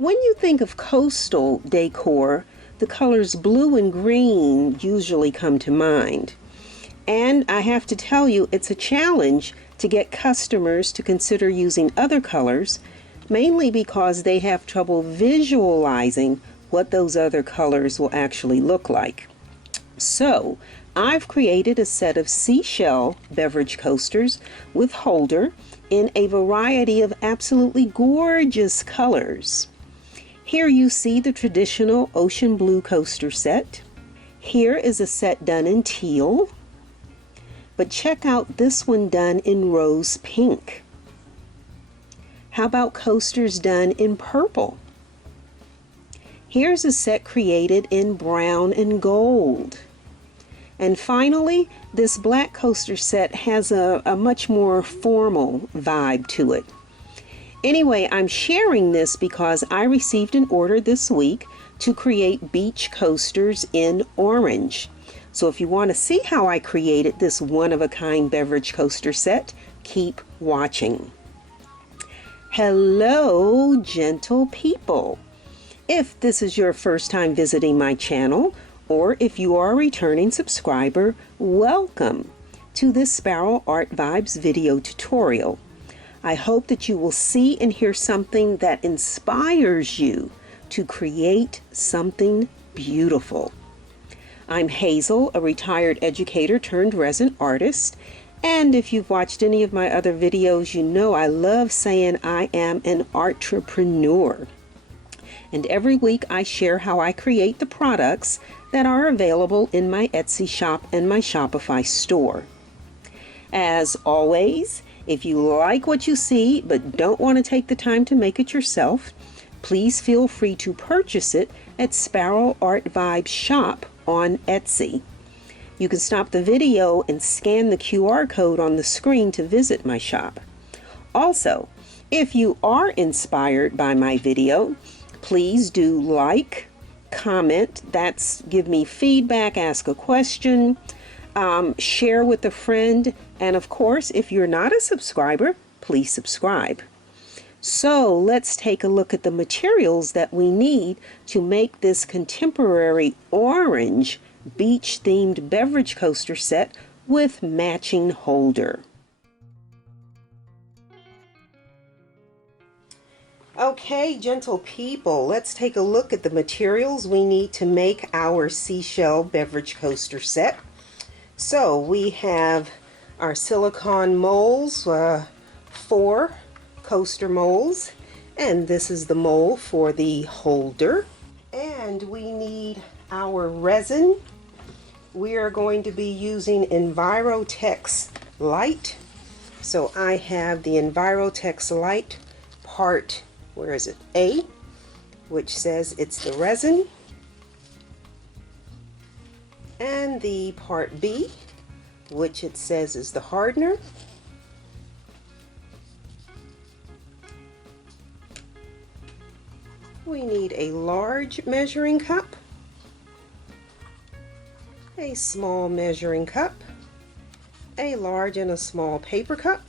When you think of coastal decor, the colors blue and green usually come to mind. And I have to tell you, it's a challenge to get customers to consider using other colors, mainly because they have trouble visualizing what those other colors will actually look like. So, I've created a set of Seashell Beverage Coasters with holder in a variety of absolutely gorgeous colors. Here you see the traditional ocean blue coaster set. Here is a set done in teal. But check out this one done in rose pink. How about coasters done in purple? Here's a set created in brown and gold. And finally, this black coaster set has a much more formal vibe to it. Anyway, I'm sharing this because I received an order this week to create beach coasters in orange. So if you want to see how I created this one-of-a-kind beverage coaster set, keep watching. Hello, gentle people. If this is your first time visiting my channel, or if you are a returning subscriber, welcome to this Sparrow Art Vibes video tutorial. I hope that you will see and hear something that inspires you to create something beautiful. I'm Hazel, a retired educator turned resin artist, and if you've watched any of my other videos, you know I love saying I am an artrepreneur. And every week I share how I create the products that are available in my Etsy shop and my Shopify store. As always, if you like what you see but don't want to take the time to make it yourself, please feel free to purchase it at Sparrow Art Vibes Shop on Etsy. You can stop the video and scan the QR code on the screen to visit my shop. Also, if you are inspired by my video, please do like, comment, that's give me feedback, ask a question, share with a friend, and of course, if you're not a subscriber, please subscribe. So let's take a look at the materials that we need to make this contemporary orange beach-themed beverage coaster set with matching holder. Okay, gentle people, let's take a look at the materials we need to make our Seashell Beverage Coaster set. So we have our silicone molds, 4 coaster molds, and this is the mold for the holder. And we need our resin. We are going to be using Envirotex Light. So I have the Envirotex Light part, where is it, A, which says it's the resin, and the part B, which it says is the hardener. We need a large measuring cup, a small measuring cup, a large and a small paper cup,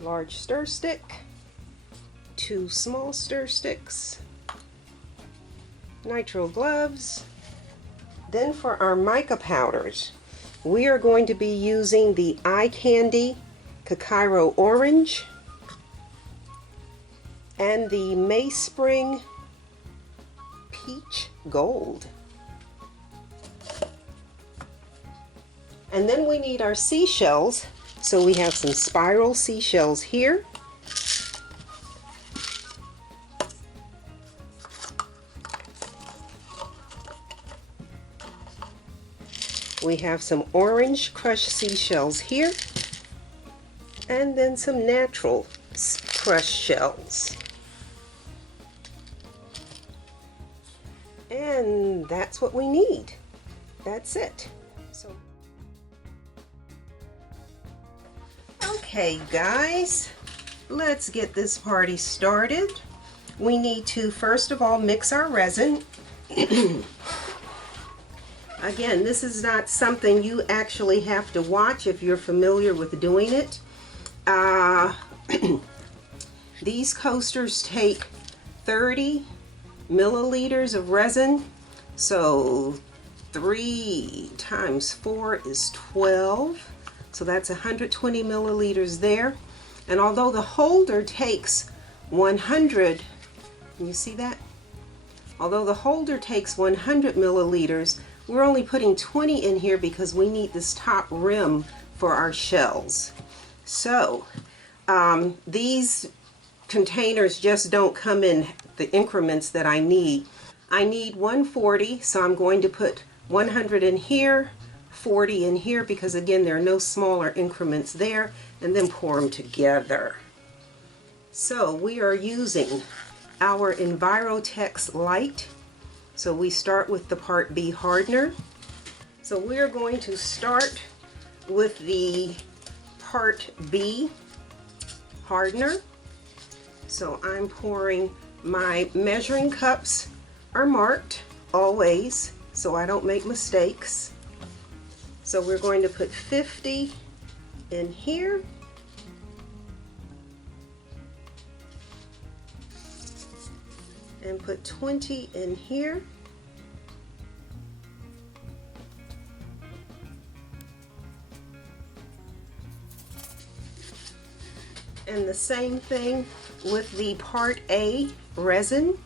large stir stick, 2 small stir sticks, nitrile gloves. Then for our mica powders, we are going to be using the Eye Candy Cacairo Orange and the Mayspring Peach Gold. And then we need our seashells. So we have some spiral seashells here. We have some orange crushed seashells here. And then some natural crushed shells. And that's what we need. That's it. So, okay guys, let's get this party started. We need to first of all mix our resin. Again, this is not something you actually have to watch if you're familiar with doing it. These coasters take 30 milliliters of resin, so 3 times 4 is 12, so that's 120 milliliters there. And although the holder takes 100, can you see that? Although the holder takes 100 milliliters, we're only putting 20 in here because we need this top rim for our shells. So these containers just don't come in the increments that I need. I need 140, so I'm going to put 100 in here, 40 in here, because again there are no smaller increments there, and then pour them together. So we are using our Envirotex Light. So we start with the Part B hardener. So we're going to start with the Part B hardener. So I'm pouring, my measuring cups are marked always so I don't make mistakes. So we're going to put 50 in here. And put 20 in here. And the same thing with the Part A resin.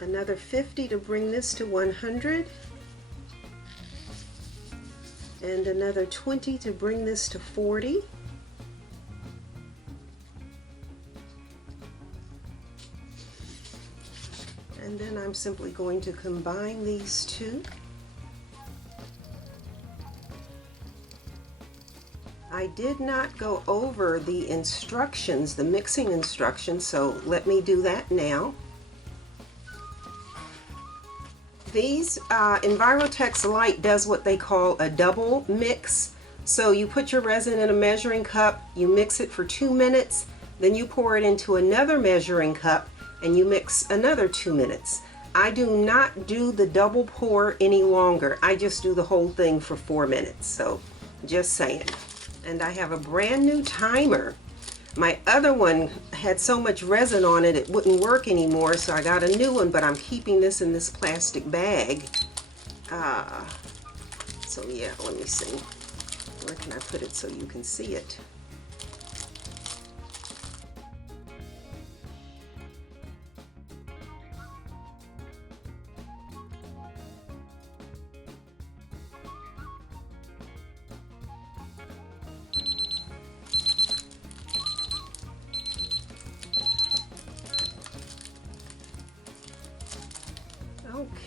Another 50 to bring this to 100. And another 20 to bring this to 40. And then I'm simply going to combine these two. I did not go over the instructions, the mixing instructions, so let me do that now. These Envirotex Light does what they call a double mix. So you put your resin in a measuring cup, you mix it for 2 minutes, then you pour it into another measuring cup and you mix another 2 minutes. I do not do the double pour any longer. I just do the whole thing for 4 minutes. So just saying. And I have a brand new timer. My other one had so much resin on it, it wouldn't work anymore, so I got a new one, but I'm keeping this in this plastic bag. So yeah, let me see. Where can I put it so you can see it?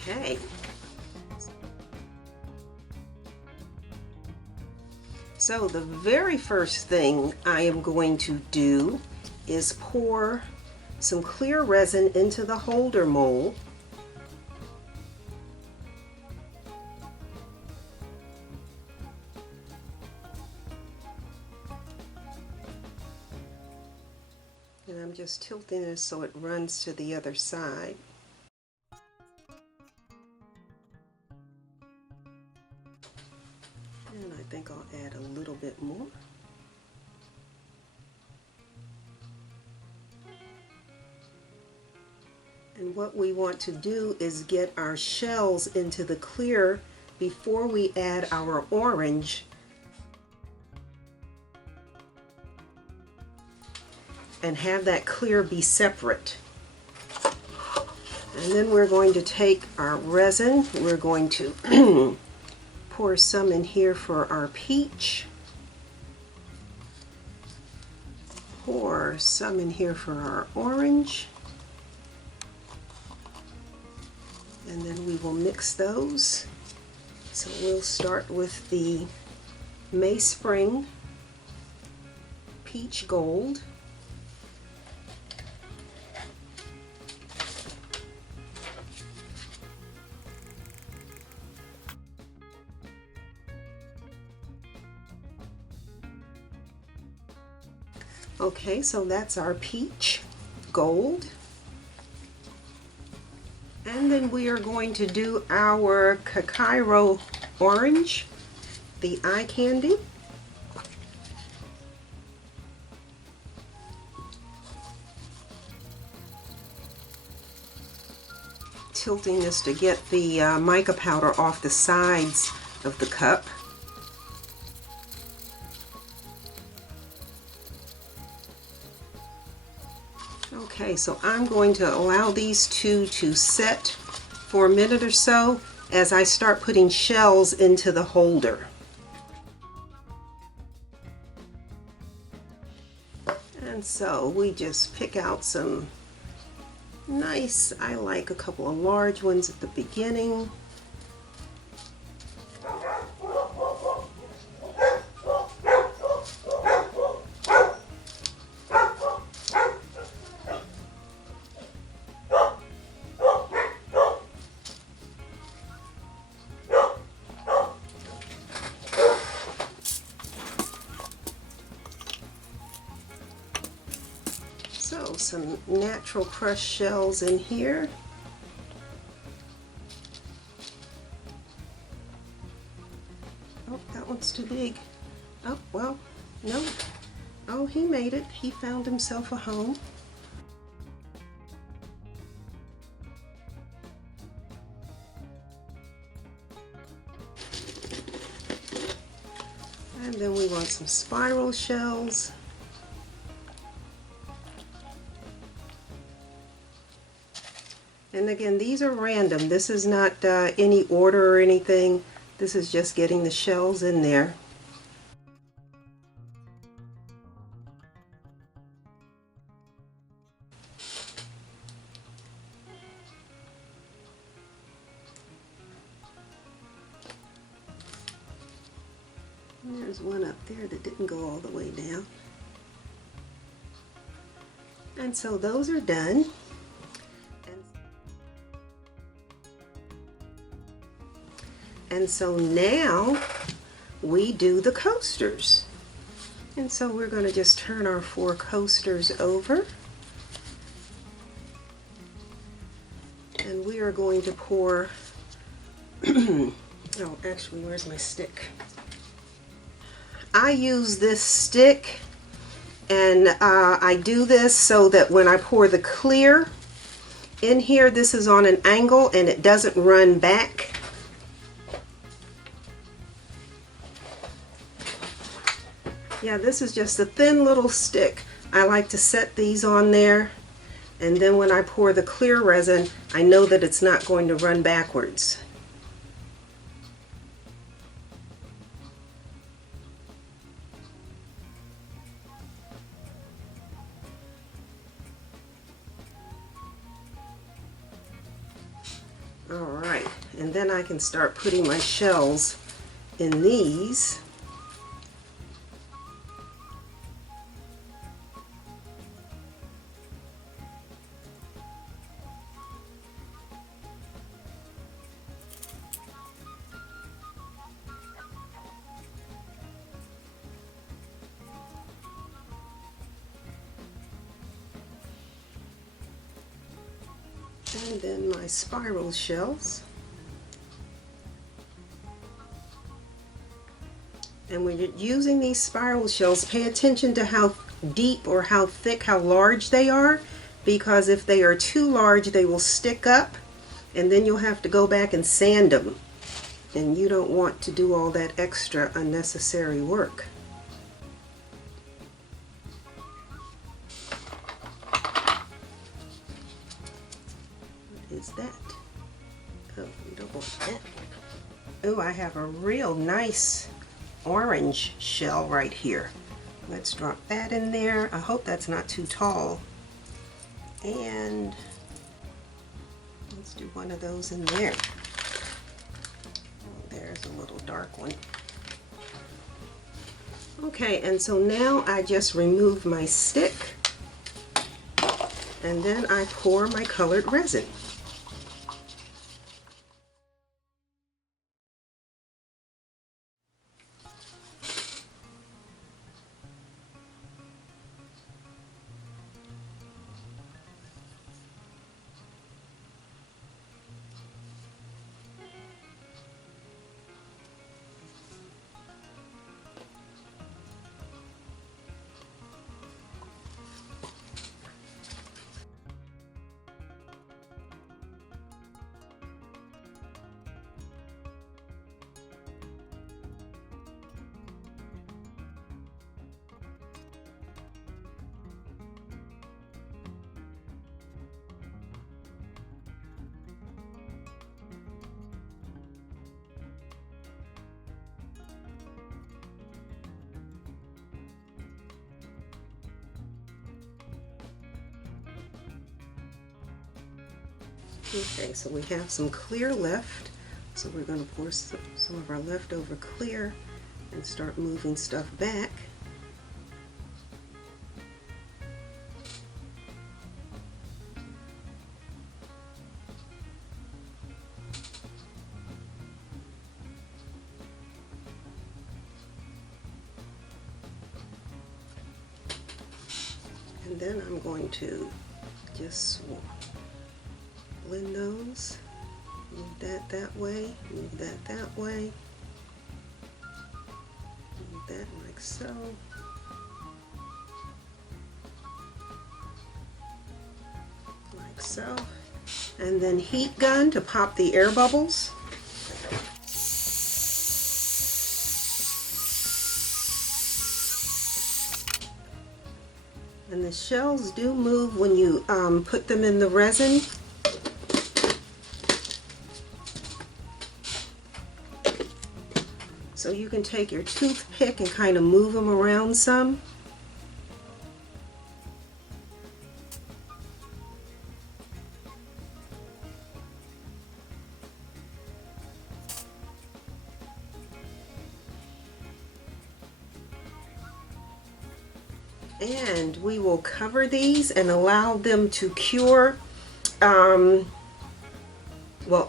Okay. So the very first thing I am going to do is pour some clear resin into the holder mold. And I'm just tilting this so it runs to the other side. And I think I'll add a little bit more. And what we want to do is get our shells into the clear before we add our orange. And have that clear be separate. And then we're going to take our resin, we're going to pour some in here for our peach. Pour some in here for our orange. And then we will mix those. So we'll start with the Mayspring Peach Gold. Okay, so that's our peach gold. And then we are going to do our Cairo orange, the eye candy. tilting this to get the mica powder off the sides of the cup. Okay, so I'm going to allow these two to set for a minute or so as I start putting shells into the holder. And so we just pick out some nice, I like a couple of large ones at the beginning. So some natural crushed shells in here. Oh, that one's too big. Oh, well, no. Oh, he made it. He found himself a home. And then we want some spiral shells. And again, these are random. This is not any order or anything. This is just getting the shells in there. And there's one up there that didn't go all the way down. And so those are done. And so now we do the coasters. And so we're going to just turn our 4 coasters over. And we are going to pour, oh, actually, where's my stick? I use this stick, and I do this so that when I pour the clear in here, this is on an angle and it doesn't run back. Yeah, this is just a thin little stick. I like to set these on there, and then when I pour the clear resin, I know that it's not going to run backwards. Alright, and then I can start putting my shells in these. And then my spiral shells. And when you're using these spiral shells, pay attention to how deep or how thick, how large they are, because if they are too large, they will stick up, and then you'll have to go back and sand them. And you don't want to do all that extra unnecessary work. Is that? Oh, we don't want that. Oh, I have a real nice orange shell right here. Let's drop that in there. I hope that's not too tall. And let's do one of those in there. Oh, there's a little dark one. Okay, and so now I just remove my stick, and then I pour my colored resin. Okay, so we have some clear left, so we're going to pour some of our leftover clear and start moving stuff back. And then I'm going to just blend those, move that way, move that way, move that like so. Like so. And then heat gun to pop the air bubbles. And the shells do move when you put them in the resin. So you can take your toothpick and kind of move them around some. And we will cover these and allow them to cure. Well,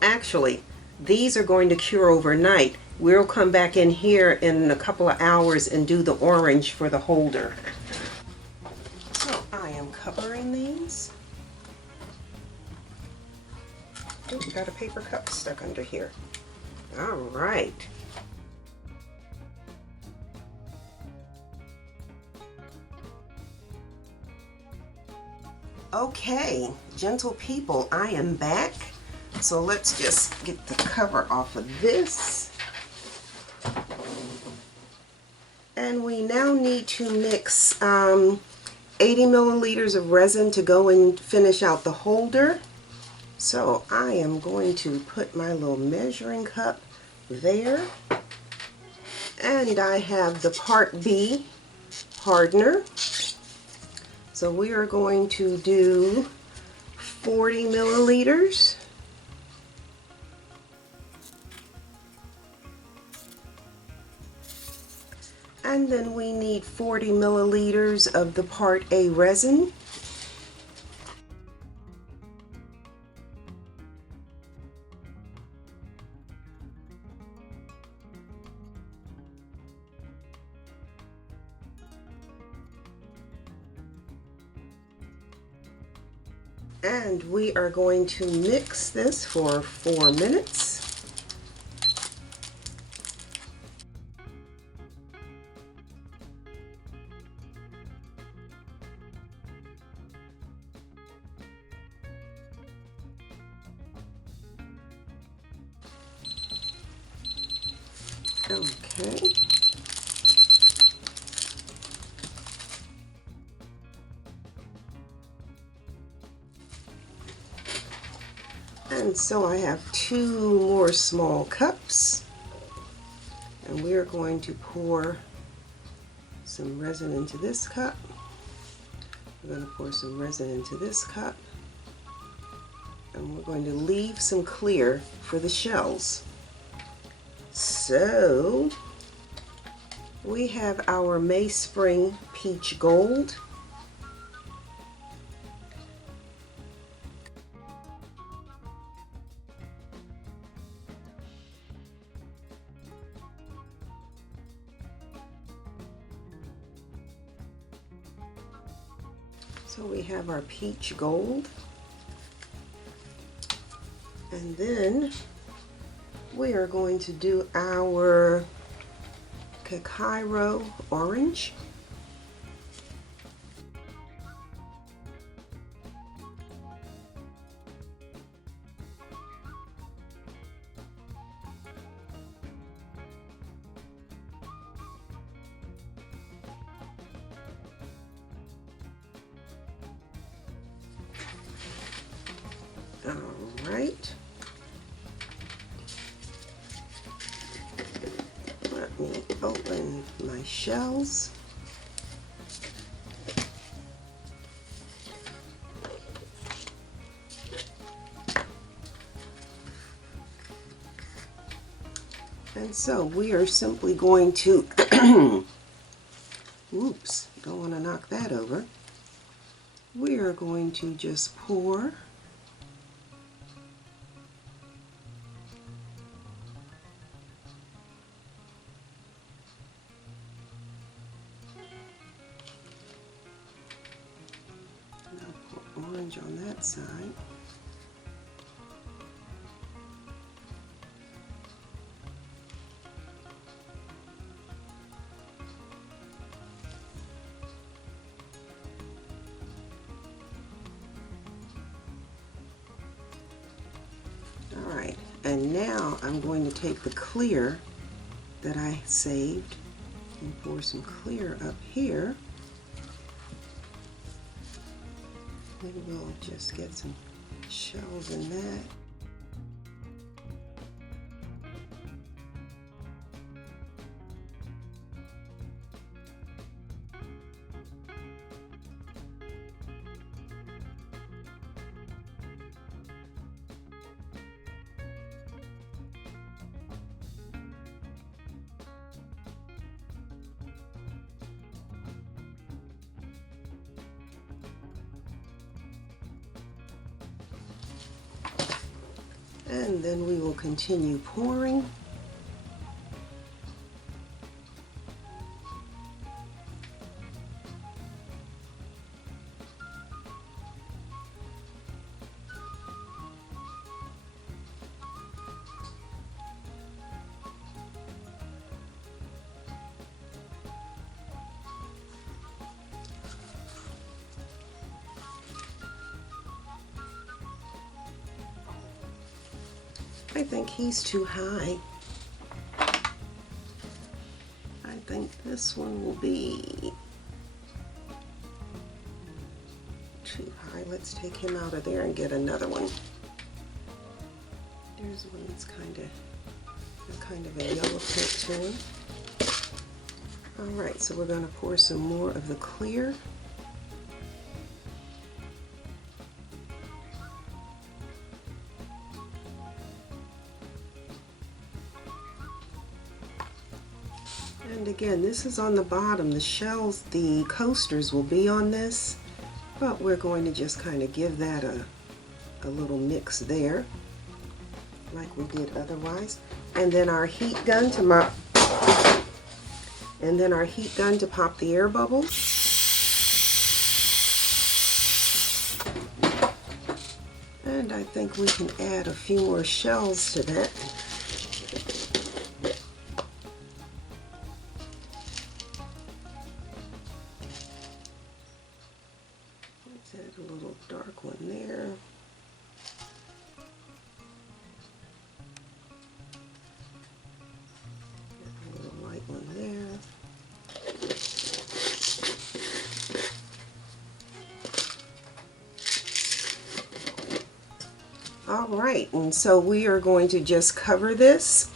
actually, these are going to cure overnight. We'll come back in here in a couple of hours and do the orange for the holder. So I am covering these. Oh, got a paper cup stuck under here. All right. Okay, gentle people, I am back. So let's just get the cover off of this. And we now need to mix 80 milliliters of resin to go and finish out the holder. So I am going to put my little measuring cup there. And I have the Part B hardener. So we are going to do 40 milliliters. And then we need 40 milliliters of the Part A resin. And we are going to mix this for 4 minutes. Okay. And so I have 2 more small cups, and we are going to pour some resin into this cup. We're going to pour some resin into this cup, and we're going to leave some clear for the shells. So we have our May Spring Peach Gold. So we have our peach gold, and then we are going to do our cacao orange. All right. Let me open my shells. And so we are simply going to, oops, don't want to knock that over. We are going to just pour orange on that side. Alright, and now I'm going to take the clear that I saved and pour some clear up here. And we'll just get some shells in that. And then we will continue pouring. I think he's too high. I think this one will be too high. Let's take him out of there and get another one. There's one that's kind of a yellow tint to him. All right, so we're going to pour some more of the clear. And again, this is on the bottom. The shells, the coasters will be on this, but we're going to just kind of give that a little mix there, like we did otherwise. And then our heat gun to pop the air bubbles. And I think we can add a few more shells to that. Let's add a little dark one there. A little light one there. All right, and so we are going to just cover this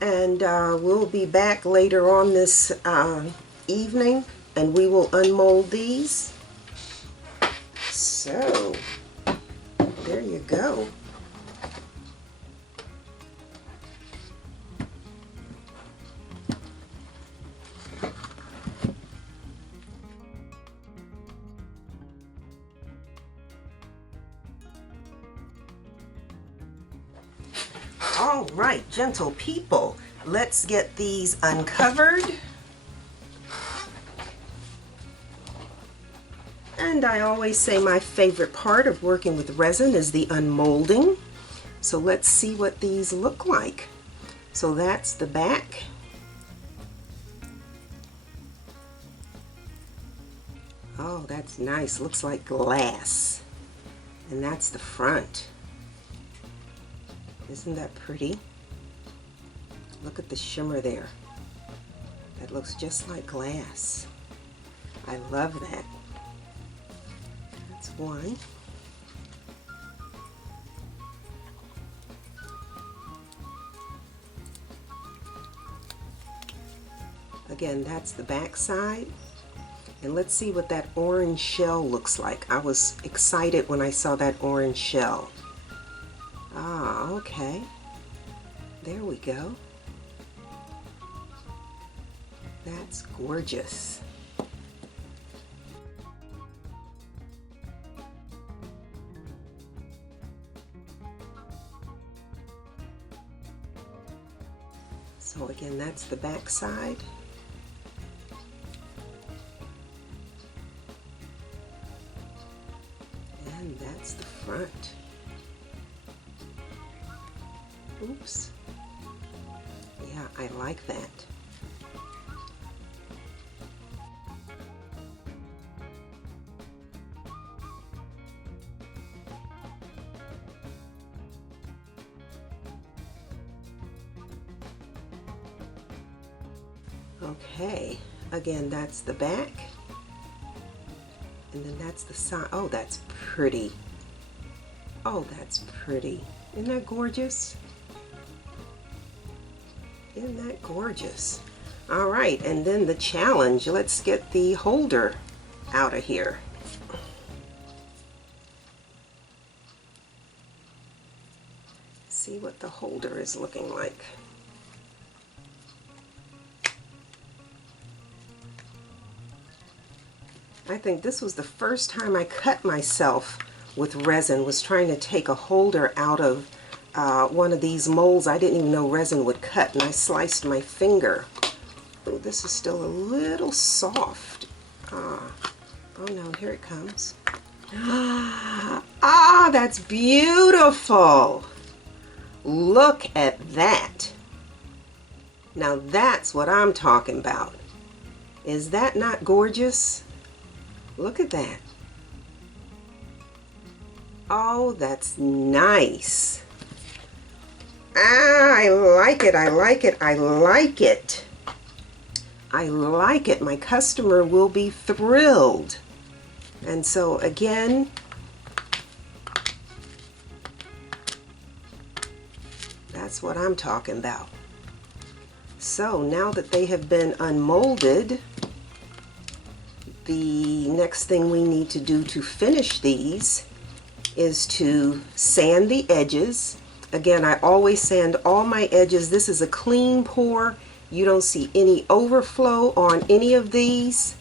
and we'll be back later on this evening and we will unmold these. So, there you go. All right, gentle people, let's get these uncovered. And I always say my favorite part of working with resin is the unmolding. So let's see what these look like. So that's the back. Oh, that's nice. Looks like glass. And that's the front. Isn't that pretty? Look at the shimmer there. That looks just like glass. I love that. That's one. Again, that's the back side. And let's see what that orange shell looks like. I was excited when I saw that orange shell. Ah, okay. There we go. That's gorgeous. So again, that's the back side. And that's the front. Oops. Yeah, I like that. Okay, again, that's the back, and then that's the side. Oh, that's pretty. Oh, that's pretty. Isn't that gorgeous? Isn't that gorgeous? All right, and then the challenge. Let's get the holder out of here. See what the holder is looking like. I think this was the first time I cut myself with resin, was trying to take a holder out of one of these molds. I didn't even know resin would cut, and I sliced my finger. Oh, this is still a little soft. Oh no, here it comes. Ah, that's beautiful. Look at that. Now that's what I'm talking about. Is that not gorgeous? Look at that. Oh, that's nice. Ah, I like it, I like it, I like it. I like it. My customer will be thrilled. And so again, that's what I'm talking about. So now that they have been unmolded, the next thing we need to do to finish these is to sand the edges. Again, I always sand all my edges. This is a clean pour. You don't see any overflow on any of these.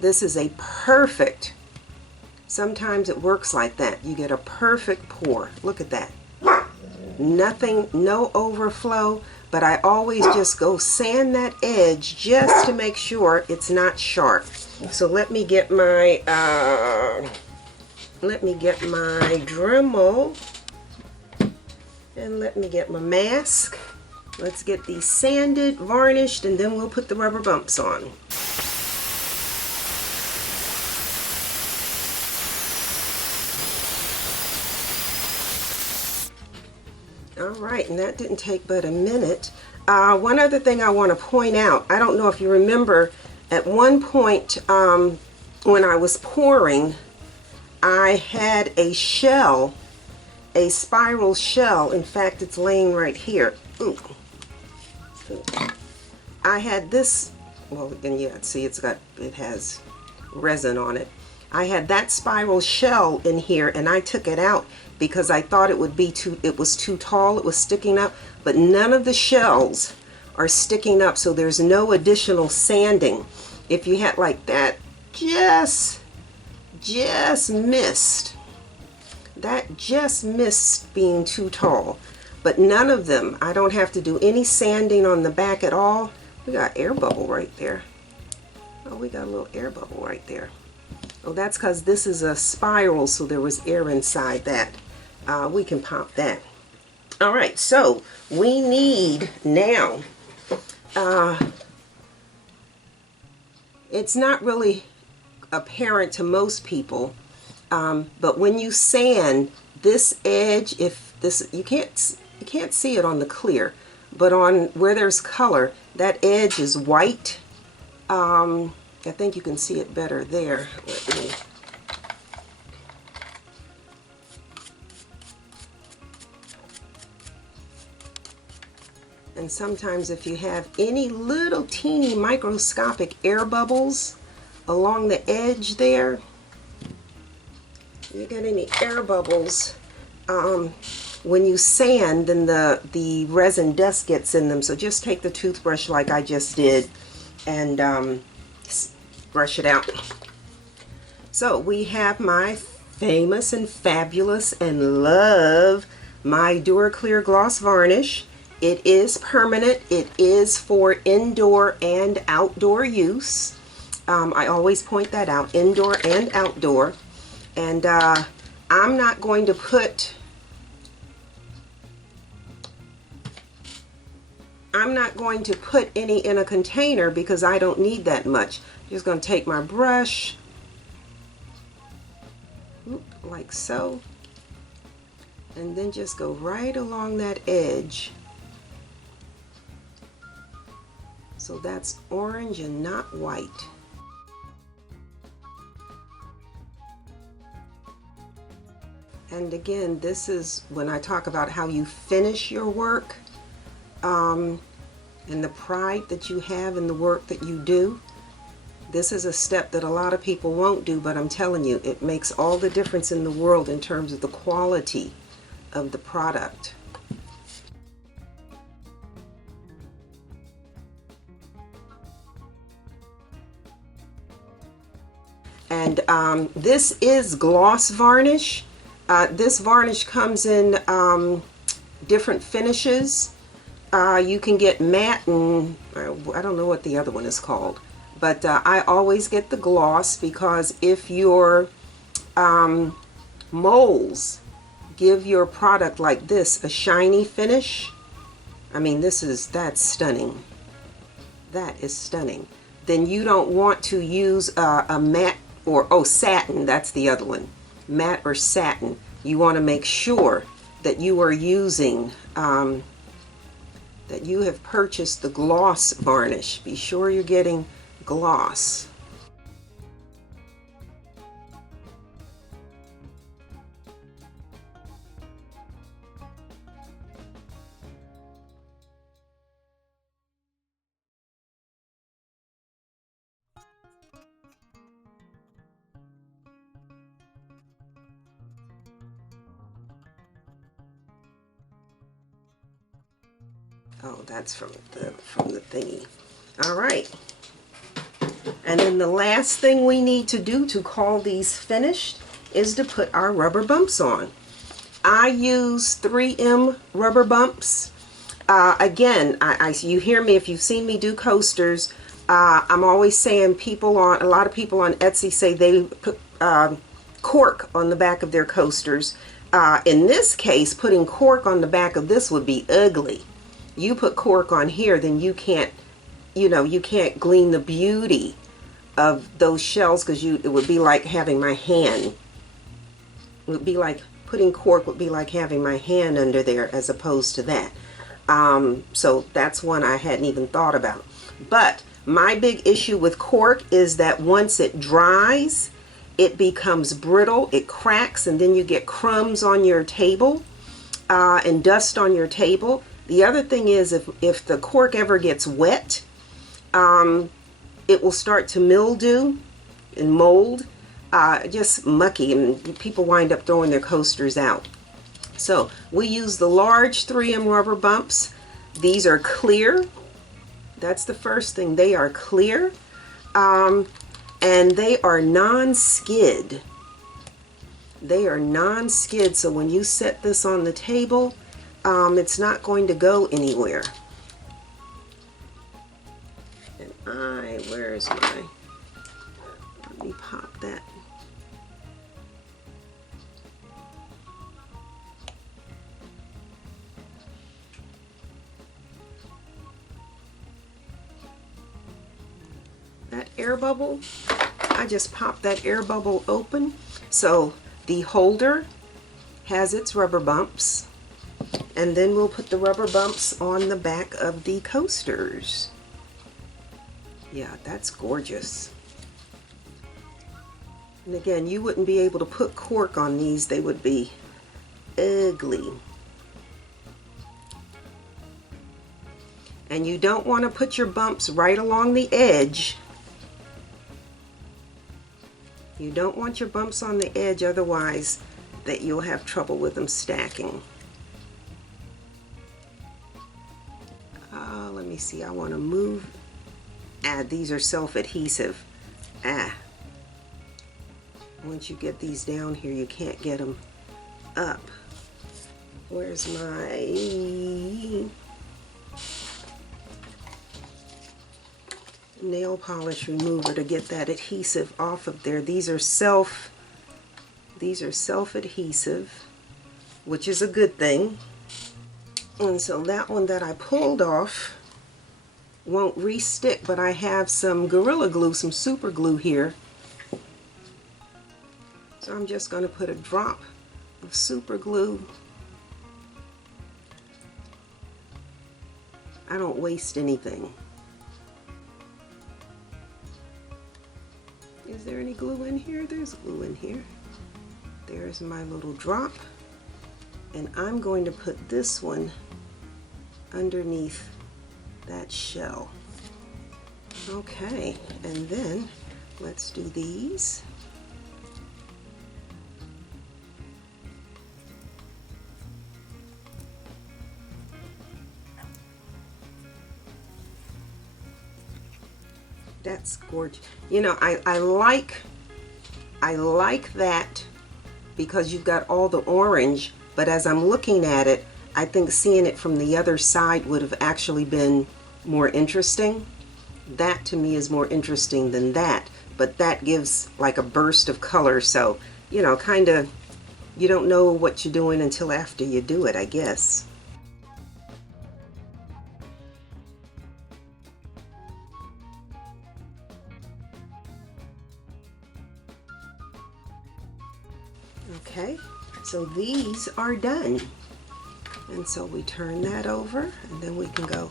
This is a perfect, sometimes it works like that. You get a perfect pour. Look at that. Nothing, no overflow, but I always just go sand that edge just to make sure it's not sharp. So let me get my Dremel, and let me get my mask. Let's get these sanded, varnished, and then we'll put the rubber bumps on. All right, and that didn't take but a minute. One other thing I want to point out, I don't know if you remember, at one point when I was pouring, I had a shell, a spiral shell. In fact, it's laying right here. Ooh. I had this, well, and yeah, see, it has resin on it. I had that spiral shell in here, and I took it out because I thought it was too tall, it was sticking up, but none of the shells are sticking up, so there's no additional sanding. If you had like that, just missed. That just missed being too tall. But none of them, I don't have to do any sanding on the back at all. We got air bubble right there. Oh, we got a little air bubble right there. Oh, that's because this is a spiral, so there was air inside that. We can pop that. All right, so we need now, it's not really apparent to most people, but when you sand this edge, if this, you can't see it on the clear, but on where there's color, that edge is white. I think you can see it better there. And sometimes if you have any little teeny microscopic air bubbles along the edge there, you get any air bubbles, when you sand, then the resin dust gets in them. So just take the toothbrush like I just did and brush it out. So we have my famous and fabulous and love my Duraclear gloss varnish. It is permanent. It is for indoor and outdoor use. I always point that out, indoor and outdoor. And I'm not going to put any in a container because I don't need that much. I'm just going to take my brush, like so, and then just go right along that edge. So that's orange and not white. And again, this is when I talk about how you finish your work, and the pride that you have in the work that you do. This is a step that a lot of people won't do, but I'm telling you, it makes all the difference in the world in terms of the quality of the product. And this is gloss varnish. This varnish comes in different finishes. You can get matte and I don't know what the other one is called, but I always get the gloss because if your molds give your product like this a shiny finish, I mean that's stunning. That is stunning. Then you don't want to use a matte or satin, that's the other one, matte or satin. You want to make sure that you are using that you have purchased the gloss varnish. Be sure you're getting gloss. Oh, that's from the thingy. All right. And then the last thing we need to do to call these finished is to put our rubber bumps on. I use 3M rubber bumps. Again, you hear me if you've seen me do coasters. I'm always saying a lot of people on Etsy say they put cork on the back of their coasters. In this case, putting cork on the back of this would be ugly. You put cork on here, then you can't glean the beauty of those shells, because it would be like having my hand. It would be like putting cork would be like having my hand under there as opposed to that. So that's one I hadn't even thought about. But my big issue with cork is that once it dries, it becomes brittle, it cracks, and then you get crumbs on your table and dust on your table. The other thing is if the cork ever gets wet, it will start to mildew and mold, just mucky, and people wind up throwing their coasters out. So we use the large 3M rubber bumps. These are clear. That's the first thing. They are clear, and they are non-skid. They are non-skid, so when you set this on the table, it's not going to go anywhere. And where's my, let me pop that. That air bubble, I just popped that air bubble open. So the holder has its rubber bumps, and then we'll put the rubber bumps on the back of the coasters. Yeah, that's gorgeous. And again, you wouldn't be able to put cork on these. They would be ugly. And you don't want to put your bumps right along the edge. You don't want your bumps on the edge, otherwise that you'll have trouble with them stacking. Let me see, I want to move These are self-adhesive. Once you get these down here, you can't get them up. Where's my nail polish remover to get that adhesive off of there? These are self-adhesive, which is a good thing. And so that one that I pulled off won't re-stick, but I have some Gorilla Glue, some super glue here. So I'm just going to put a drop of super glue. I don't waste anything. Is there any glue in here? There's glue in here. There's my little drop. And I'm going to put this one underneath that shell. Okay, and then let's do these. That's gorgeous. You know, I like that because you've got all the orange, but as I'm looking at it, I think seeing it from the other side would have actually been more interesting. That to me is more interesting than that, but that gives like a burst of color, so, you know, kind of, you don't know what you're doing until after you do it, I guess. Okay, so these are done. And so we turn that over, and then we can go,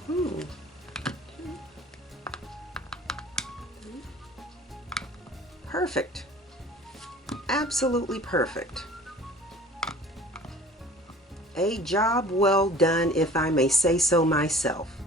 perfect. Absolutely perfect. A job well done, if I may say so myself.